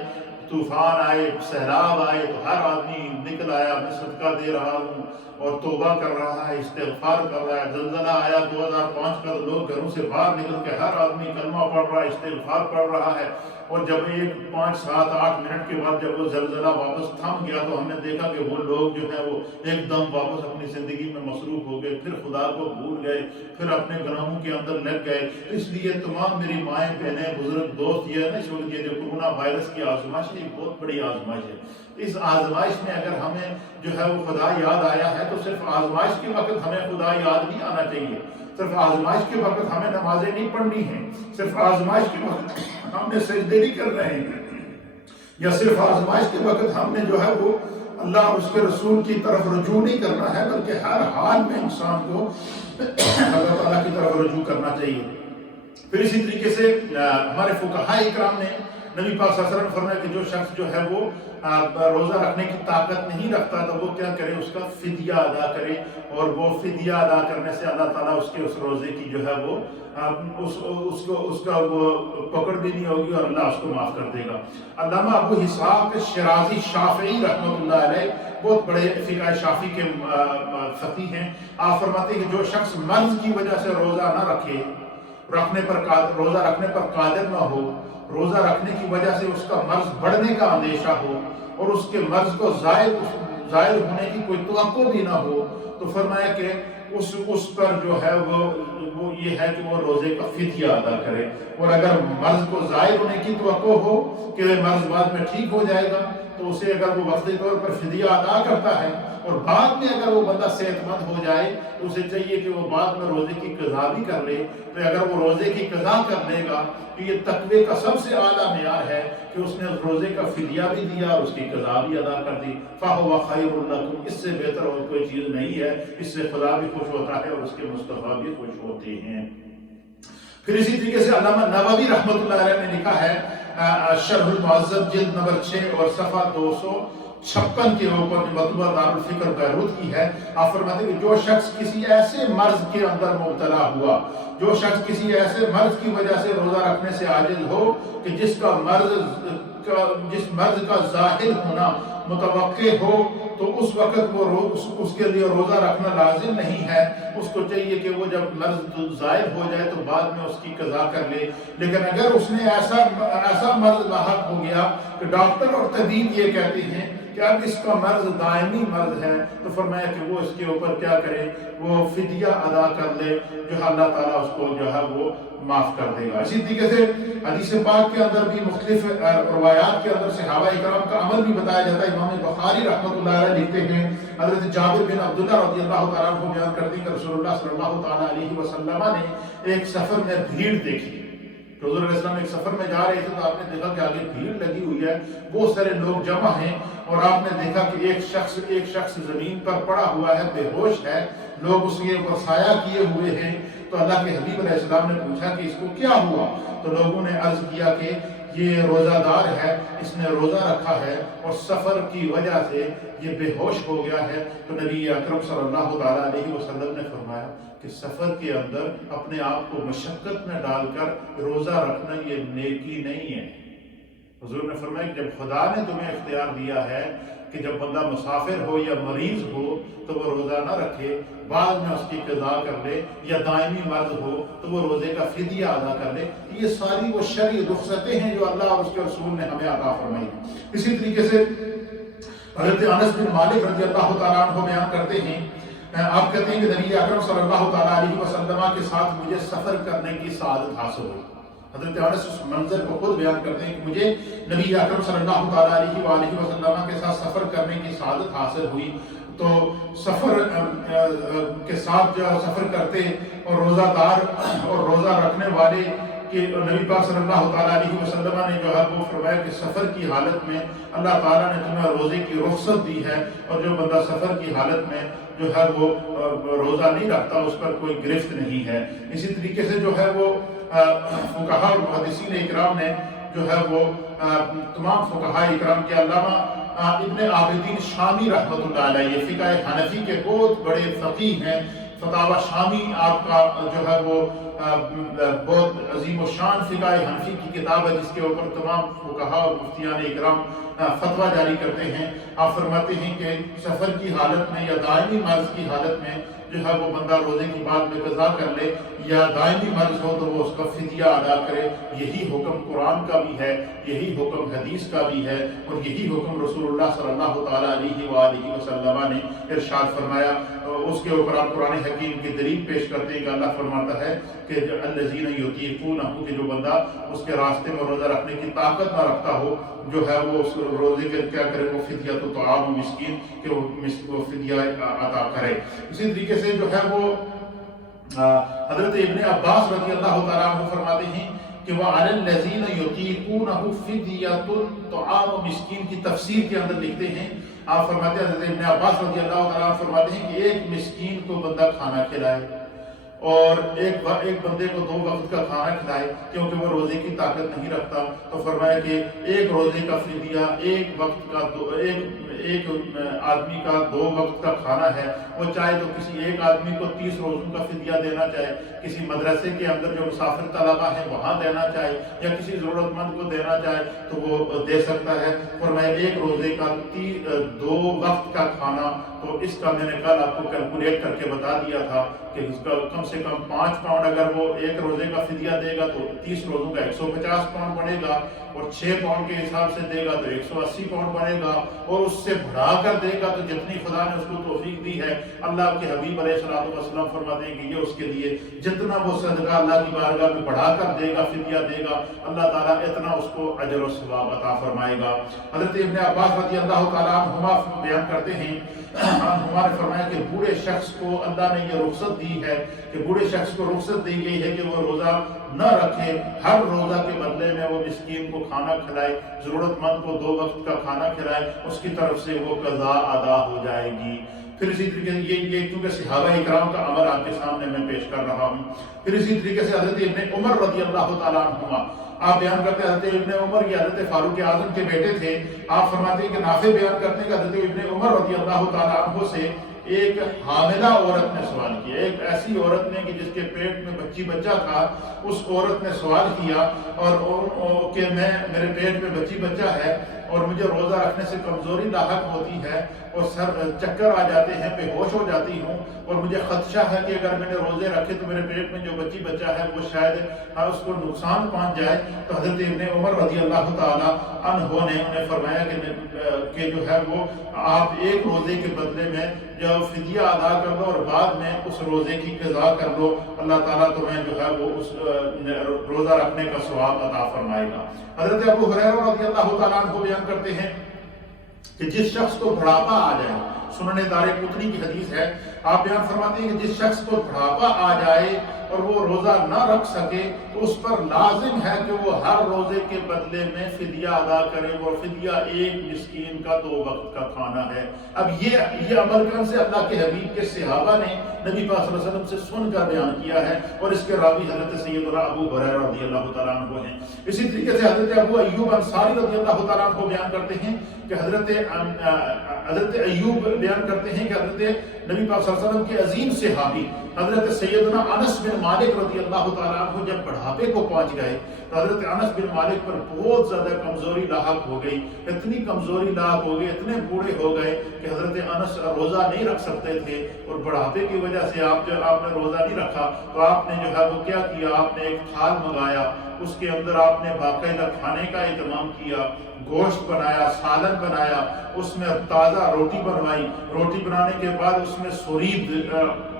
طوفان آئے، سیلاب آئے تو ہر آدمی نکل آیا، میں صدقہ دے رہا ہوں اور توبہ کر رہا ہے، استغفار کر رہا ہے. زلزلہ آیا 2005 کا، لوگ گھروں سے باہر نکل کے ہر آدمی کلمہ پڑھ رہا ہے، استغفار پڑھ رہا ہے. اور جب 5 7 8 منٹ کے بعد جب وہ زلزلہ واپس تھم گیا تو ہم نے دیکھا کہ وہ لوگ جو ہیں وہ ایک دم واپس اپنی زندگی میں مصروف ہو گئے، پھر خدا کو بھول گئے، پھر اپنے گناہوں کے اندر لگ گئے. اس لیے تمام میری مائیں بہنیں بزرگ دوست، یہ ہے نا اس وقت یہ جو کورونا وائرس کی آزمائش ہے، یہ بہت بڑی آزمائش ہے. اس آزمائش میں اگر ہمیں جو ہے وہ خدا یاد آیا ہے تو صرف آزمائش کے وقت ہمیں خدا یاد نہیں آنا چاہیے، صرف آزمائش کے وقت ہمیں نمازیں نہیں پڑھنی ہیں، صرف آزمائش کے وقت ہم نے سجدے نہیں کر رہے ہیں، یا صرف آزمائش کے وقت ہم نے جو ہے وہ اللہ اور اس کے رسول کی طرف رجوع نہیں کرنا ہے، بلکہ ہر حال میں انسان کو اللہ تعالیٰ کی طرف رجوع کرنا چاہیے۔ پھر اسی طریقے سے ہمارے فقہاء اکرام نے نبی پاک صلی اللہ علیہ وسلم نے فرمایا کہ جو شخص جو ہے وہ روزہ رکھنے کی طاقت نہیں رکھتا تو وہ کیا کرے، اس کا فدیہ ادا کرے، اور وہ فدیہ ادا کرنے سے اللہ تعالیٰ اس کے اس روزے کی جو ہے وہ اس کا وہ پکڑ بھی نہیں ہوگی، اور اللہ اس کو معاف کر دے گا۔ علامہ ابو اسحاق شرازی شافعی رحمۃ اللہ علیہ بہت بڑے فقہ شافعی کے فقیہ ہیں، آپ فرماتے ہیں کہ جو شخص مرض کی وجہ سے روزہ نہ رکھے، روزہ رکھنے پر قادر نہ ہو، روزہ رکھنے کی وجہ سے اس کا مرض بڑھنے کا اندیشہ ہو، اور اس کے مرض کو ظاہر ہونے کی کوئی توقع بھی نہ ہو، تو فرمایا کہ اس پر جو ہے وہ یہ ہے کہ وہ روزے کا فدیہ ادا کرے۔ اور اگر مرض کو ظاہر ہونے کی توقع ہو کہ مرض بعد میں ٹھیک ہو جائے گا، تو اسے اگر وہ وقتی طور پر فدیہ ادا کرتا ہے، اور بعد میں اگر وہ بندہ صحت مند ہو جائے تو اسے چاہیے کہ وہ بعد میں روزے کی قضا بھی کر لے۔ تو اگر وہ روزے کی قضا کر لے گا تو یہ تقوی کا سب سے اعلیٰ معیار ہے کہ اس نے اس روزے کا فدیہ بھی دیا اور اس کی قضا بھی ادا کر دی۔ فَهُوَ خَيْرٌ لَكُمْ، اس سے بہتر اور کوئی چیز نہیں ہے، اس سے خدا بھی خوش ہوتا ہے اور اس کے مصطفیٰ بھی خوش ہوتے ہیں۔ پھر اسی طریقے سے علامہ نووی رحمۃ اللہ علیہ نے لکھا ہے شرح المہذب جلد نمبر 6 اور صفحہ 256 کے اوپر، مطبوعہ دارالفکر بیروت کی ہے، آپ فرماتے ہیں کہ جو شخص کسی ایسے مرض کے اندر مبتلا ہوا، جو شخص کسی ایسے مرض کی وجہ سے روزہ رکھنے سے عاجز ہو کہ جس مرض کا ظاہر ہونا متوقع ہو، تو اس وقت اس کے لیے روزہ رکھنا لازم نہیں ہے۔ اس کو چاہیے کہ وہ جب مرض ظاہر ہو جائے تو بعد میں اس کی قضا کر لے۔ لیکن اگر اس نے ایسا مرض لاحق ہو گیا کہ ڈاکٹر اور طبیب یہ کہتے ہیں کہ اب اس کا مرض دائمی مرض ہے، تو فرمایا کہ وہ اس کے اوپر کیا کرے، وہ فدیہ ادا کر لے، جو اللہ تعالیٰ اس کو جو ہے وہ معاف کر دے گا۔ اسی طریقے سے حدیث پاک کے اندر بھی مختلف روایات کے اندر صحابہ اکرام کا عمل بھی بتایا جاتا ہے۔ امام بخاری رحمۃ اللہ علیہ لکھتے ہیں، حضرت جابر بن عبداللہ رضی اللہ تعالیٰ عنہ بیان کرتے ہیں کہ رسول اللہ صلی اللہ تعالیٰ علیہ وسلم نے ایک سفر میں بھیڑ دیکھی۔ حضور علیہ السلام ایک سفر میں جا رہے تھے تو آپ نے دیکھا کہ آگے بھیڑ لگی ہوئی ہے، بہت سارے لوگ جمع ہیں، اور آپ نے دیکھا کہ ایک شخص زمین پر پڑا ہوا ہے، بے ہوش ہے، لوگ اس کے اوپر سایہ کیے ہوئے ہیں۔ تو اللہ کے حبیب علیہ السلام نے پوچھا کہ اس کو کیا ہوا؟ تو لوگوں نے عرض کیا کہ یہ روزہ دار ہے، اس نے روزہ رکھا ہے اور سفر کی وجہ سے یہ بے ہوش ہو گیا ہے۔ تو نبی اکرم صلی اللہ تعالیٰ علیہ وسلم نے فرمایا کہ سفر کے اندر اپنے آپ کو مشقت میں ڈال کر روزہ رکھنا یہ نیکی نہیں ہے۔ حضور نے فرمایا کہ جب خدا نے تمہیں اختیار دیا ہے کہ جب بندہ مسافر ہو یا مریض ہو تو وہ روزہ نہ رکھے، بعد میں اس کی قضا کر لے، یا دائمی مرض ہو تو وہ روزے کا فدیہ ادا کر لے، یہ ساری وہ شرعی رخصتیں ہیں جو اللہ اور اس کے رسول نے ہمیں عطا فرمائی۔ اسی طریقے سے حضرت انس بن مالک رضی اللہ تعالیٰ عنہ بیان کرتے ہیں، آپ کہتے ہیں کہ نبی اکرم صلی اللہ تعالیٰ علیہ وسلم کے ساتھ مجھے سفر کرنے کی سعادت حاصل ہوئی۔ حضرت انس اس منظر کو خود بیان کرتے ہیں کہ مجھے نبی اکرم صلی اللہ تعالیٰ علیہ وآلہ وسلم کے ساتھ سفر کرنے کی سعادت حاصل ہوئی۔ تو سفر کے ساتھ جو سفر کرتے اور روزہ دار اور روزہ رکھنے والے کہ نبی پاک صلی اللہ تعالیٰ علیہ وسلم نے جو ہے وہ فرمایا کہ سفر کی حالت میں اللہ تعالیٰ نے تمہیں روزے کی رخصت دی ہے، اور جو بندہ سفر کی حالت میں جو ہے وہ روزہ نہیں رکھتا اس پر کوئی گرفت نہیں ہے۔ اسی طریقے سے جو ہے وہ فقہاء اور محدثین اکرام نے جو ہے وہ تمام فقہاء اکرام کے علامہ ابن عابدین شامی رحمۃ اللہ علیہ، یہ فقہ حنفی کے بہت بڑے فقیہ ہیں، فتاوی شامی آپ کا جو ہے وہ بہت عظیم و شان فقہ حنفی کی کتاب ہے، جس کے اوپر تمام فقہاء اور مفتیان اکرام فتویٰ جاری کرتے ہیں۔ آپ فرماتے ہیں کہ سفر کی حالت میں یا دائمی مرض کی حالت میں جو ہے وہ بندہ روزے کی بعد میں قضا کر لے، یا دائمی مرض ہو تو وہ اس کا فدیہ ادا کرے۔ یہی حکم قرآن کا بھی ہے، یہی حکم حدیث کا بھی ہے، اور یہی حکم رسول اللہ صلی اللہ تعالیٰ علیہ وآلہ وسلم نے ارشاد فرمایا۔ اس کے اوپر آپ قرآن حکیم کی دلیل پیش کرتے ہیں کہ اللہ فرماتا ہے کہ الذین یطیقونہ، کہ جو بندہ اس کے راستے میں روزہ رکھنے کی طاقت نہ رکھتا ہو، جو ہے وہ اس روزے کے کیا کرے، وہ فدیہ تو طعام مسکین، کہ وہ فدیہ عطا کرے۔ اسی طریقے سے جو ہے وہ حضرت ابن عباس رضی اللہ تعالیٰ عنہ فرماتے ہیں کہ وَعَلَى الَّذِينَ يُطِيقُونَهُ فِدْيَةٌ طعام مسکین کی تفسیر کے اندر لکھتے ہیں، آپ فرماتے ہیں، حضرت ابن عباس رضی اللہ تعالیٰ عنہ فرماتے ہیں کہ ایک مسکین کو بندہ کھانا کھلائے اور ایک بندے کو 2 وقت کا کھانا کھلائے کیونکہ وہ روزے کی طاقت نہیں رکھتا، تو فرمایا کہ ایک روزے کا فدیہ ایک آدمی کا 2 وقت کا کھانا ہے، وہ چاہے تو کسی ایک آدمی کو 30 روزوں کا فدیہ دینا چاہے، کسی مدرسے کے اندر جو مسافر طلبہ ہیں وہاں دینا چاہے، یا کسی ضرورت مند کو دینا چاہے تو وہ دے سکتا ہے۔ فرمایا ایک روزے کا 2 وقت کا کھانا، تو اس کا میں نے کل آپ کو کیلکولیٹ کر کے بتا دیا تھا کہ اس کا کم سے کم 5 پاؤنڈ اگر وہ ایک روزے کا فدیہ دے گا تو 30 روزوں کا 150 پاؤنڈ بنے گا، اور 6 پاؤنڈ کے حساب سے دے گا تو 180 پاؤنڈ بنے گا، اور اس سے بڑھا کر دے گا تو جتنی خدا نے اس کو توفیق دی ہے، اللہ کے حبیب علیہ الصلوۃ والسلام فرماتے ہیں کہ یہ اس کے لیے جتنا وہ صدقہ اللہ کی بارگاہ میں بڑھا کر دے گا، فدیہ دے گا، اللہ تعالیٰ اتنا اس کو اجر و ثواب عطا فرمائے گا۔ حضرت ابن عباس رضی اللہ تعالیٰ عنہما بیان کرتے ہیں، ہمارے فرمایا کہ بوڑھے شخص کو اللہ نے یہ رخصت دی ہے، کہ بوڑھے شخص کو رخصت دی گئی ہے کہ وہ روزہ نہ رکھے، ہر روزہ کے بدلے میں وہ مسکین کو کھانا کھلائے، ضرورت مند کو 2 وقت کا کھانا کھلائے، اس کی طرف سے وہ قضا ادا ہو جائے گی۔ پھر اسی طریقے سے یہ کیونکہ صحابہ اکرام کا عمل آپ کے سامنے میں پیش کر رہا ہوں۔ پھر اسی طریقے سے حضرت ابن عمر رضی اللہ تعالیٰ عنہما، آپ بیان کرتے ہیں حضرت ابن عمر یہ حضرت فاروق اعظم کے بیٹے تھے، آپ فرماتے ہیں کہ نافع بیان کرتے ہیں کہ حضرت ابن عمر رضی اللہ تعالیٰ عنہ سے ایک حاملہ عورت نے سوال کیا، ایک ایسی عورت نے کہ جس کے پیٹ میں بچہ تھا، اس عورت نے سوال کیا اور کہ میرے پیٹ میں بچہ ہے اور مجھے روزہ رکھنے سے کمزوری لاحق ہوتی ہے اور چکر آ جاتے ہیں، بے ہوش ہو جاتی ہوں، اور مجھے خدشہ ہے کہ اگر میں نے روزے رکھے تو میرے پیٹ میں جو بچہ ہے وہ شاید اس کو نقصان پہنچ جائے۔ تو حضرت ابن عمر رضی اللہ تعالیٰ عنہ نے انہیں فرمایا کہ جو ہے وہ آپ ایک روزے کے بدلے میں جو فدیہ ادا کر لو اور بعد میں اس روزے کی قضا کر لو، اللہ تعالیٰ تمہیں جو ہے وہ اس روزہ رکھنے کا ثواب عطا فرمائے گا۔ حضرت ابو ہریرہ رضی اللہ تعالیٰ عنہ بیان کرتے ہیں کہ جس شخص کو بڑھاپا آ جائے، سنن دارقطنی کی حدیث ہے، آپ بیان فرماتے ہیں کہ جس شخص کو بڑھاپا آ جائے اور وہ روزہ نہ رکھ سکے تو اس پر لازم ہے کہ وہ ہر روزے کے بدلے میں فدیہ ادا کرے، وہ فدیہ ایک مسکین کا 2 وقت کا کھانا ہے۔ اب یہ عمل کون سے اللہ کے حبیب کے صحابہ نے نبی پاک صلی اللہ علیہ وسلم سے سن کر بیان کیا ہے، اور اس کے راوی حضرت سیدنا ابو ہریرہ رضی اللہ تعالیٰ عنہ ہیں۔ اسی طریقے سے حضرت ابو ایوب انصاری رضی اللہ تعالیٰ عنہ بیان کرتے ہیں کہ حضرت ایوب بیان کرتے ہیں کہ حضرت نبی پاک صلی اللہ علیہ وسلم کے عظیم صحابی حضرت سیدنا انس بن مالک رضی اللہ تعالیٰ عنہ جب بڑھاپے کو پہنچ گئے تو حضرت انس بن مالک پر بہت زیادہ کمزوری لاحق ہو گئی، اتنی کمزوری لاحق ہو گئی، اتنے بوڑھے ہو گئے کہ حضرت انس روزہ نہیں رکھ سکتے تھے، اور بڑھاپے کی وجہ سے آپ نے روزہ نہیں رکھا تو آپ نے جو ہے وہ کیا کیا، آپ نے ایک تھال منگایا، اس کے اندر آپ نے باقاعدہ کھانے کا اہتمام کیا، گوشت بنایا، سالن بنایا، اس میں تازہ روٹی بنوائی، روٹی بنانے کے بعد اس میں سورید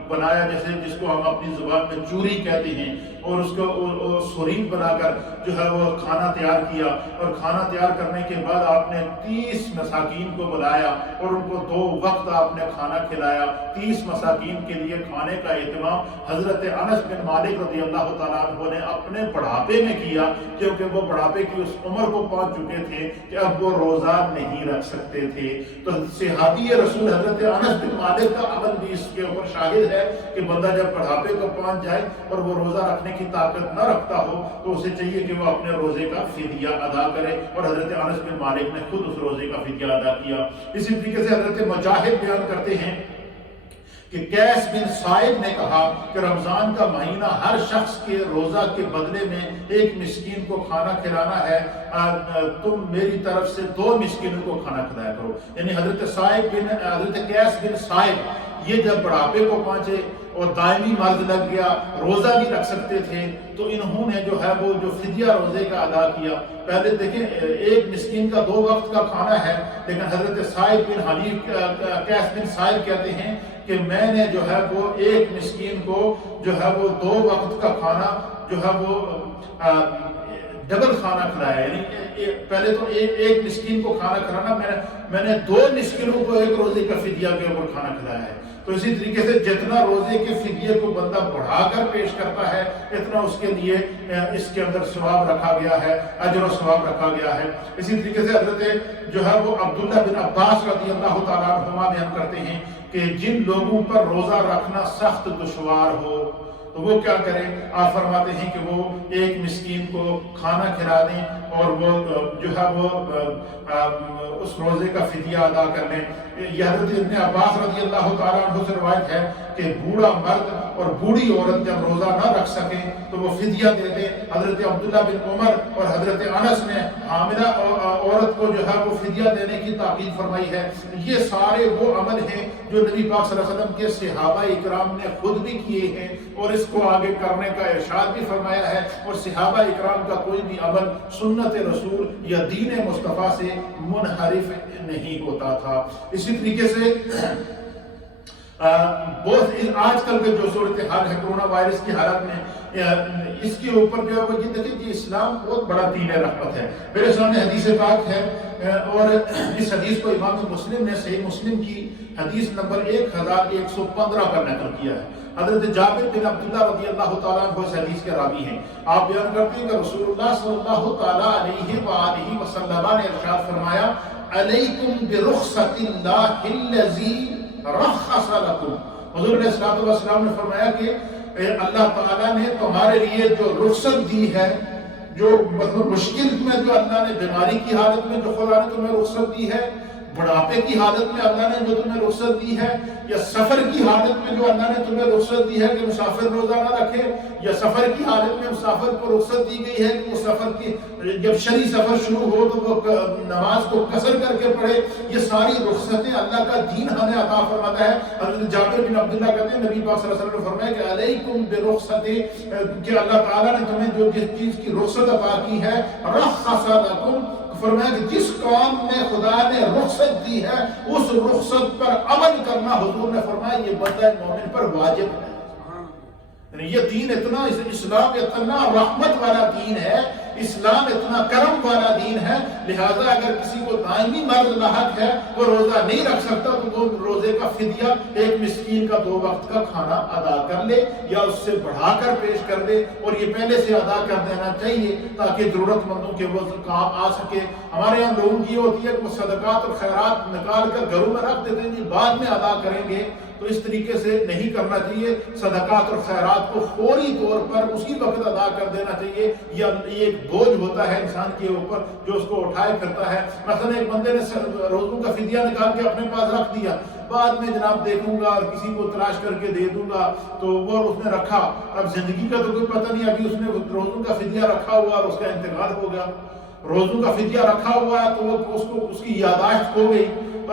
بنایا، جس کو ہم اپنی زبان میں چوری کہتے ہیں، اور اس کو سورید بنا کر جو ہے وہ کھانا تیار کیا، اور کھانا تیار کرنے کے بعد آپ نے 30 مساکین کو بلایا اور ان کو 2 وقت آپ نے کھانا کھلایا۔ 30 مساکین کے لیے کھانے کا اہتمام حضرت انس بن مالک رضی اللہ تعالیٰ عنہ نے اپنے بڑھاپے میں کیا، کیونکہ وہ بڑھاپے کی اس عمر کو پہنچ چکے تھے کہ اب وہ روزہ نہیں رکھ سکتے تھے۔ تو صحابی رسول حضرت انس بن مالک کا عمل بھی اس کے اوپر شاہد ہے کہ بندہ جب بڑھاپے کو پہنچ جائے اور وہ روزہ رکھنے کی طاقت نہ رکھتا ہو تو اسے چاہیے کہ وہ اپنے روزے کا فدیہ ادا کرے، اور حضرت انس بن مالک نے خود اس روزے کا فدیہ ادا کیا۔ اسی طریقے سے حضرت مجاہد بیان کرتے ہیں کہ قیس بن سائد نے کہا کہ رمضان کا مہینہ ہر شخص کے روزہ کے بدلے میں ایک مسکین کو کھانا کھلانا ہے، تم میری طرف سے 2 مسکینوں کو کھانا کھلایا کرو۔ یعنی حضرت قیس بن سائد یہ جب بڑھاپے کو پہنچے اور دائمی مرض لگ گیا، روزہ نہیں رکھ سکتے تھے، تو انہوں نے جو ہے وہ جو فدیہ روزے کا ادا کیا۔ پہلے دیکھیں ایک مسکین کا 2 وقت کا کھانا ہے، لیکن حضرت سائد بن حنیف قیس بن سائد کہتے ہیں کہ میں نے جو ہے وہ ایک مسکین کو جو ہے وہ 2 وقت کا کھانا جو ہے وہ ڈبل کھانا کھلایا، یعنی پہلے تو ایک مسکین کو کھانا کھلانا، میں نے 2 مسکینوں کو ایک روزے کا فدیہ کے اوپر کھانا کھلایا ہے۔ تو اسی طریقے سے جتنا روزے کے فدیے کو بندہ بڑھا کر پیش کرتا ہے اتنا اس کے لیے اس کے اندر ثواب رکھا گیا ہے، اجر و ثواب رکھا گیا ہے۔ اسی طریقے سے حضرت جو ہے وہ عبداللہ بن عباس رضی اللہ تعالیٰ عنہما بیان کرتے ہیں کہ جن لوگوں پر روزہ رکھنا سخت دشوار ہو تو وہ کیا کریں، آپ فرماتے ہیں کہ وہ ایک مسکین کو کھانا کھلا دیں اور وہ جو ہے وہ اس روزے کا فدیہ ادا کر لیں۔ یہ حضرت ابن عباس رضی اللہ تعالیٰ عنہ سے روایت ہے کہ بوڑھا مرد اور بوڑھی عورت جب روزہ نہ رکھ سکیں تو وہ فدیہ دے دیں۔ حضرت عبداللہ بن عمر اور حضرت انس نے حاملہ عورت کو جو ہے وہ فدیہ دینے کی تاکید فرمائی ہے۔ یہ سارے وہ عمل ہیں جو نبی پاک صلی اللہ علیہ وسلم کے صحابہ اکرام نے خود بھی کیے ہیں اور اس کو آگے کرنے کا ارشاد بھی فرمایا ہے، اور صحابہ اکرام کا کوئی بھی عمل سنت رسول یا دین مصطفیٰ سے منحرف نہیں ہوتا تھا۔ اسی طریقے سے آج کل کے جو صورتحال ہے کرونا وائرس کی حالت میں، اس کے اوپر جو ہے وہ یہ دیکھیں کہ اسلام بہت بڑا دین رحمت ہے۔ میرے سامنے حدیث پاک ہے اور اس حدیث کو امام مسلم نے صحیح مسلم کی حدیث نمبر 1115 پر نقل کیا ہے۔ حضرت جابر بن عبداللہ رضی اللہ تعالیٰ عنہ اس حدیث کے راوی ہیں۔ آپ بیان کرتے ہیں کہ رسول اللہ صلی اللہ تعالیٰ علیہ وآلہ وسلم نے ارشاد فرمایا، علیکم برخصت اللہ الذی رخص لکم۔ حضور علیہ الصلوۃ والسلام نے فرمایا کہ اللہ تعالیٰ نے تمہارے لیے جو رخصت دی ہے، جو مطلب مشکل میں جو اللہ نے بیماری کی حالت میں جو خدا نے تمہیں رخصت دی ہے، بڑھاپے کی حالت میں اللہ نے جو تمہیں رخصت دی ہے، یا سفر کی حالت میں جو اللہ نے تمہیں رخصت دی ہے کہ مسافر روزہ نہ رکھے، یا سفر کی حالت میں مسافر کو رخصت دی گئی ہے کہ وہ سفر کی جب شرعی سفر شروع ہو تو وہ نماز کو قصر کر کے پڑھے۔ یہ ساری رخصتیں اللہ کا دین ہمیں عطا فرماتا ہے۔ حضرت جابر بن عبداللہ کہتے ہیں نبی پاک صلی اللہ علیہ وسلم نے فرمایا کہ علیکم برخصت، کہ اللہ تعالیٰ نے تمہیں جو جس چیز کی رخصت عطا کی ہے، رخص لکم، فرمایا کہ جس کام میں خدا نے رخصت دی ہے اس رخصت پر عمل کرنا، حضور نے فرمایا یہ بندہ مومن پر واجب ہے۔ یعنی یہ دین اتنا، اسلام اتنا رحمت والا دین ہے، اسلام اتنا کرم والا دین ہے، لہذا اگر کسی کو دائمی مرض لاحق ہے، وہ روزہ نہیں رکھ سکتا تو وہ روزے کا فدیہ ایک مسکین کا 2 وقت کا کھانا ادا کر لے یا اس سے بڑھا کر پیش کر دے، اور یہ پہلے سے ادا کر دینا چاہیے تاکہ ضرورت مندوں کے وہ کام آ سکے۔ ہمارے یہاں لوگوں کی یہ ہوتی ہے کہ وہ صدقات اور خیرات نکال کر گھروں میں رکھ دیتے ہیں، جی بعد میں ادا کریں گے، تو اس طریقے سے نہیں کرنا چاہیے۔ صدقات اور خیرات کو فوری طور پر اسی وقت ادا کر دینا چاہیے، یا یہ ایک بوجھ ہوتا ہے انسان کے اوپر جو اس کو اٹھائے پھرتا ہے۔ مثلا ایک بندے نے روزوں کا فدیہ نکال کے اپنے پاس رکھ دیا، بعد میں جناب دیکھوں گا اور کسی کو تلاش کر کے دے دوں گا، تو وہ اس نے رکھا، اب زندگی کا تو کوئی پتہ نہیں، ابھی اس نے روزوں کا فدیہ رکھا ہوا اور اس کا انتقال ہو گیا۔ روزوں کا فدیہ رکھا ہوا ہے تو وہ اس کی یاداشت ہو گئی،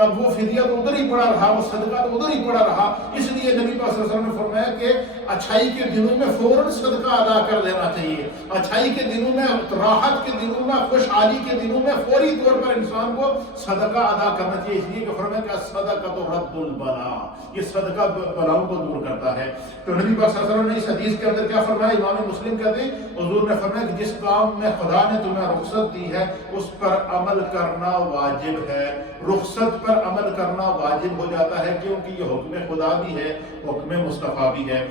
اب وہ فدیہ تو ادھر ہی پڑا رہا، وہ صدقہ تو ادھر ہی پڑا رہا۔ اس لیے نبی پاک صلی اللہ علیہ وسلم نے فرمایا کہ اچھائی کے دنوں میں فوراً صدقہ ادا کر لینا چاہیے۔ اچھائی کے دنوں میں، راحت کے دنوں میں، خوشحالی کے دنوں میں فوری طور پر انسان کو صدقہ ادا کرنا چاہیے، اس لیے کہ فرمایا کہ صدقہ تو رد البلا، یہ صدقہ بلاؤں کو دور کرتا ہے۔ تو نبی پاک صلی اللہ علیہ وسلم نے اس حدیث کے اندر کیا فرمایا، امام مسلم کہتے ہیں حضور نے فرمایا کہ جس کام میں خدا نے تمہیں رخصت دی ہے اس پر عمل کرنا واجب ہے۔ رخصت پر عمل کرنا واجب ہو جاتا ہے کیونکہ یہ حکم خدا بھی ہے، حکم مصطفیٰ بھی ہے۔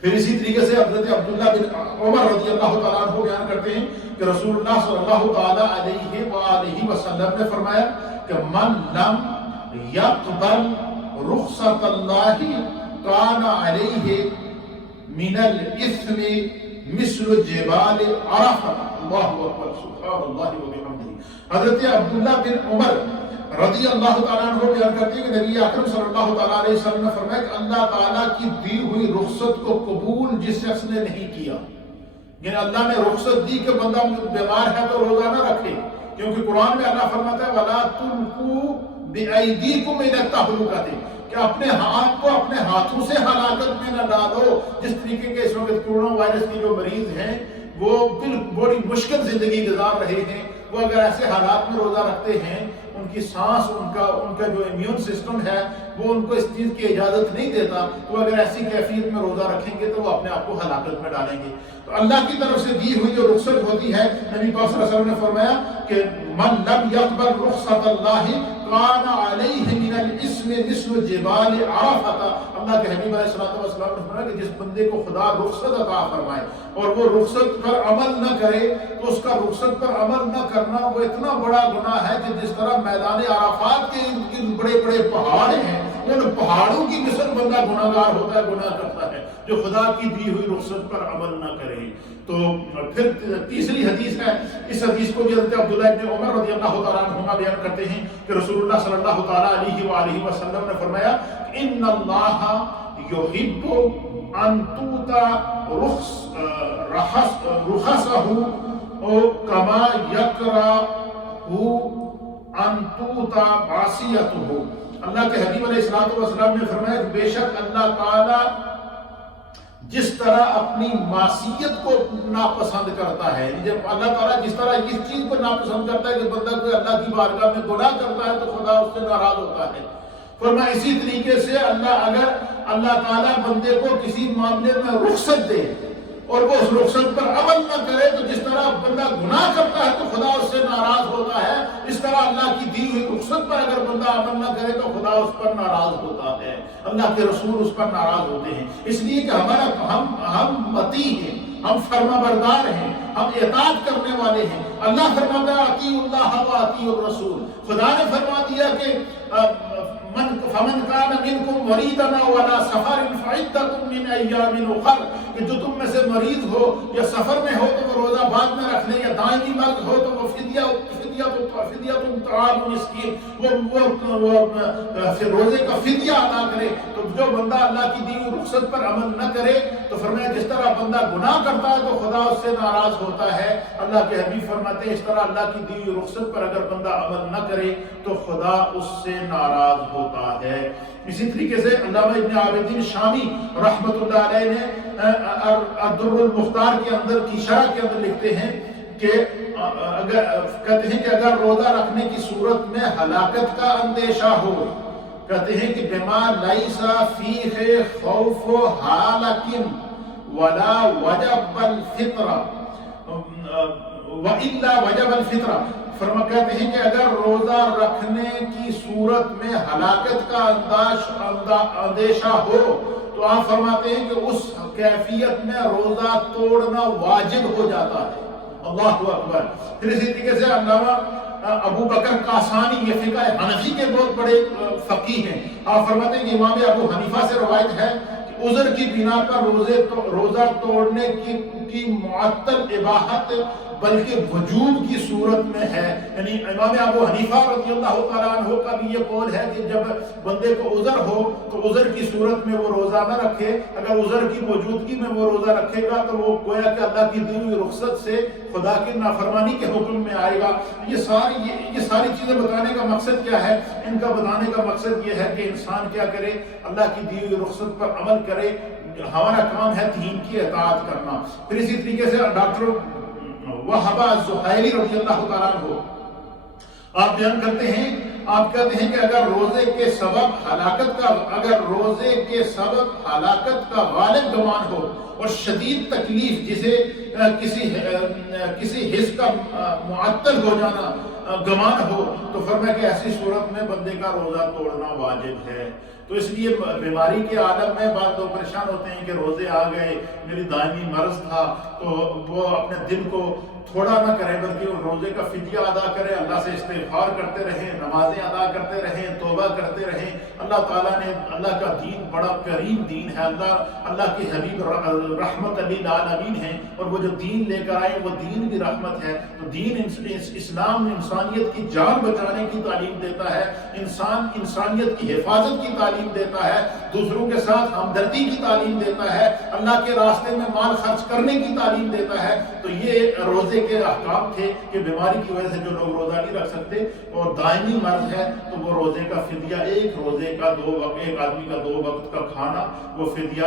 پھر اسی طریقے سے حضرت عبداللہ بن عمر رضی اللہ تعالیٰ عنہ بیان کرتے ہیں کہ رسول اللہ صلی اللہ تعالیٰ علیہ وآلہ وسلم نے فرمایا کہ من لم یقبل رخصت اللہ کان علیہ من الاثم مثل جبال عرفہ۔ اللہ اکبر، سبحان اللہ وبحمدہ۔ حضرت عبداللہ بن عمر رضی اللہ تعالیٰ عنہ بیان کرتے ہیں کہ نبی اکرم صلی اللہ تعالیٰ علیہ وسلم نے فرمایا کہ اللہ تعالیٰ کی دی ہوئی رخصت کو قبول جس شخص نے نہیں کیا، یعنی اللہ نے رخصت دی کہ بندہ بیمار ہے تو روزہ نہ رکھے، کیونکہ قرآن میں اللہ فرماتا ہے وَلَا تُلْقُوا بِأَيْدِيكُمْ إِلَى التَّهْلُكَةِ، کہ اپنے ہاتھ کو اپنے ہاتھوں سے ہلاکت میں نہ ڈالو۔ جس طریقے کے اس وقت کورونا وائرس کے جو مریض ہیں وہ بڑی مشکل زندگی گزار رہے ہیں، وہ اگر ایسے حالات میں روزہ رکھتے ہیں ان کی سانس، ان کا جو امیون سسٹم ہے وہ ان کو اس چیز کی اجازت نہیں دیتا، تو اگر ایسی کیفیت میں روزہ رکھیں گے تو وہ اپنے آپ کو ہلاکت میں ڈالیں گے۔ تو اللہ کی طرف سے دی ہوئی جو رخصت ہوتی ہے، نبی پاک صلی اللہ علیہ وسلم نے فرمایا کہ من لم يقبل رخصت اللہ کان علیہ من الاسم مثل جبال عرفہ۔ اللہ کے حبیب علیہ السلام نے فرمایا کہ جس بندے کو خدا رخصت عطا فرمائے اور وہ رخصت پر عمل نہ کرے تو اس کا رخصت پر عمل نہ کرنا وہ اتنا بڑا گناہ ہے کہ جس طرح میدان عرفات کے ارد گرد بڑے بڑے پہاڑ ہیں، ان پہاڑوں کی مثل بندہ گناہگار ہوتا ہے، گناہ کرتا ہے جو خدا کی دی ہوئی رخصت پر عمل نہ کرے۔ تو پھر تیسری حدیث ہے، اس حدیث کو بھی حضرت عبداللہ ابن عمر رضی اللہ تعالیٰ عنہما بیان کرتے ہیں کہ رسول اللہ صلی اللہ تعالیٰ علیہ وآلہ وسلم نے فرمایا ان اللہ یحب ان توتا رخصہ کما یکرہ ان توتا معصیتہ۔ اللہ کے حبیب علیہ السلام نے فرمایا کہ بے شک اللہ تعالیٰ جس طرح اپنی معصیت کو ناپسند کرتا ہے، جب اللہ تعالیٰ جس طرح اس چیز کو ناپسند کرتا ہے کہ بندہ کوئی اللہ کی بارگاہ میں گناہ کرتا ہے تو خدا اس سے ناراض ہوتا ہے، فرمایا اسی طریقے سے اگر اللہ تعالیٰ بندے کو کسی معاملے میں رخصت دے اور وہ اس رخصت پر عمل نہ کرے تو جس طرح بندہ گناہ کرتا ہے تو خدا اس سے ناراض ہوتا ہے، اس طرح اللہ کی دی ہوئی رخصت پر اگر بندہ عمل نہ کرے تو خدا اس پر ناراض ہوتا ہے، اللہ کے رسول اس پر ناراض ہوتے ہیں۔ اس لیے کہ ہم مطیع ہیں، ہم فرما بردار ہیں، ہم اطاعت کرنے والے ہیں۔ اللہ فرماتا ہے اطیعوا اللہ و اطیعوا الرسول، خدا نے فرما دیا کہ فمن کان منکم مریضا او علی سفر فعدۃ من ایام اخر، کہ جو تم میں سے مریض ہو یا سفر میں ہو تو وہ روزہ بعد میں رکھ لے، یا دائمی مرض ہو تو وہ فدیہ طعام مسکین، وہ پھر روزے کا فدیہ ادا کرے۔ تو جو بندہ اللہ کی دی ہوئی رخصت پر عمل نہ کرے تو فرمایا جس طرح بندہ گناہ کرتا ہے تو خدا اس سے ناراض ہوتا ہے۔ اللہ کے حبیب فرماتے ہیں اس طرح اللہ کی دی ہوئی رخصت پر اگر بندہ عمل نہ کرے تو خدا اس سے ناراض ہوتا ہے۔ اسی طریقے سے علامہ ابن عابدین شامی رحمۃ اللہ علیہ نے الدر المختار کے اندر کی شرح کے اندر لکھتے ہیں کہ کہتے ہیں کہ اگر روزہ رکھنے کی صورت میں ہلاکت کا اندیشہ ہو، کہتے ہیں کہ بما لیس فیہ خوف ہالک ولا وجب الفطر والا وجب الفطر، کہتے ہیں کہ اگر روزہ رکھنے کی صورت میں ہلاکت کا اندیشہ ہو تو آپ فرماتے ہیں کہ اس کیفیت میں روزہ توڑنا واجب ہو جاتا ہے۔ اللہ اکبر۔ پھر اسی طریقے سے علامہ ابو بکر کاسانی، یہ فقہ حنفی کے بہت بڑے فقیہ ہیں، آپ فرماتے ہیں کہ امام ابو حنیفہ سے روایت ہے کہ عذر کی بنا پر روزہ توڑنے کی معطل اباحت بلکہ وجوب کی صورت میں ہے۔ یعنی امام ابو حنیفہ رضی اللہ تعالیٰ عنہ کا بھی یہ قول ہے کہ جب بندے کو عذر ہو تو عذر کی صورت میں وہ روزہ نہ رکھے، اگر عذر کی موجودگی میں وہ روزہ رکھے گا تو وہ گویا کہ اللہ کی دی ہوئی رخصت سے خدا کی نافرمانی کے حکم میں آئے گا۔ یہ ساری چیزیں بتانے کا مقصد کیا ہے؟ ان کا بتانے کا مقصد یہ ہے کہ انسان کیا کرے، اللہ کی دی ہوئی رخصت پر عمل کرے۔ ہمارا کام ہے دین کی اطاعت کرنا۔ پھر اسی طریقے سے ڈاکٹر وہبہ الزہیری رضی اللہ تعالیٰ عنہ آپ بیان کرتے ہیں، آپ کہتے ہیں کہ اگر روزے کے سبب ہلاکت کا غالب گمان ہو اور شدید تکلیف جسے کسی حص کا معطل ہو جانا گمان ہو تو فرمایا کہ ایسی صورت میں بندے کا روزہ توڑنا واجب ہے۔ تو اس لیے بیماری کے عالم میں بعض لوگ پریشان ہوتے ہیں کہ روزے آ گئے، میری دائمی مرض تھا، تو وہ اپنے دل کو تھوڑا نہ کریں بلکہ وہ روزے کا فدیہ ادا کریں، اللہ سے استغفار کرتے رہیں، نمازیں ادا کرتے رہیں، توبہ کرتے رہیں۔ اللہ تعالیٰ نے، اللہ کا دین بڑا کریم دین ہے، اللہ کی حبیب رحمت للعالمین ہیں، اور وہ جو دین لے کر آئے وہ دین بھی رحمت ہے۔ تو دین اسلام انسانیت کی جان بچانے کی تعلیم دیتا ہے، انسانیت کی حفاظت کی تعلیم دیتا ہے، دوسروں کے ساتھ ہمدردی کی تعلیم دیتا ہے، اللہ کے راستے میں مال خرچ کرنے کی تعلیم دیتا ہے۔ تو یہ روزے کے احکام تھے کہ بیماری کی وجہ سے جو لوگ روزہ نہیں رکھ سکتے اور دائمی مرض ہے تو وہ روزے کا فدیہ، ایک آدمی کا 2 وقت کا کھانا، وہ فدیہ